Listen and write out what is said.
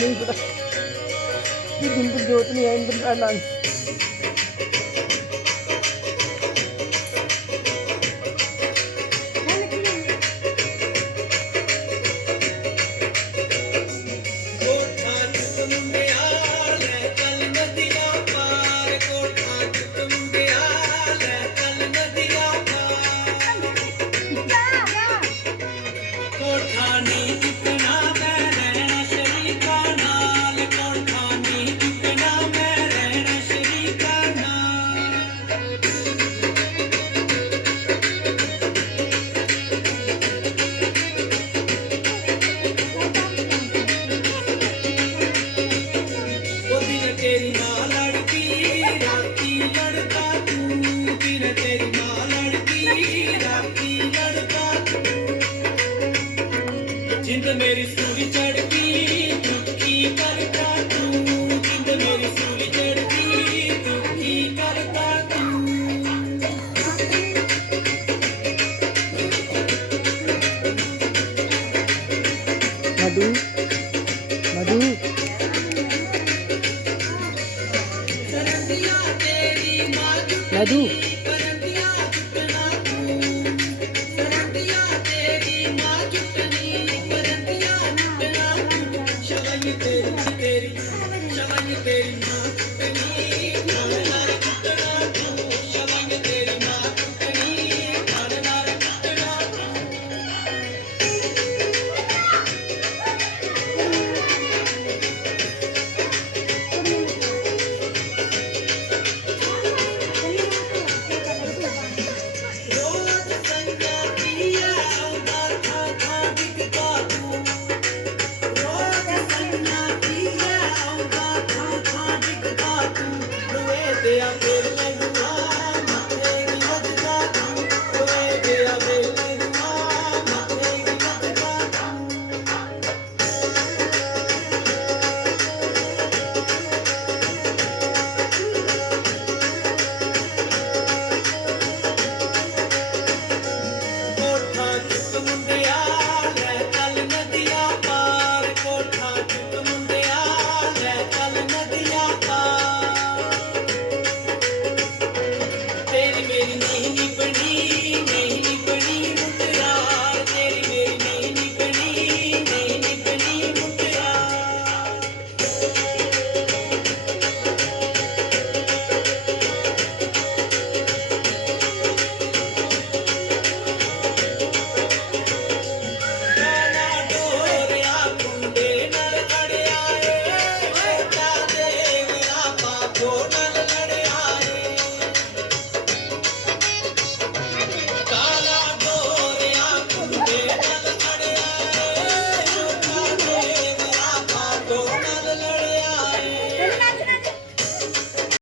नहीं पता कि दिन को जोत नहीं है इन दिन पहला तेरी माँ लड़की राती लड़का तू दिन तेरी माँ लड़की राती लड़का तू जिंद मेरी सूरी चढ़ती दुखी करता तू जिंद मेरी सूरी चढ़ती दुखी करता तू मधु मधु मधु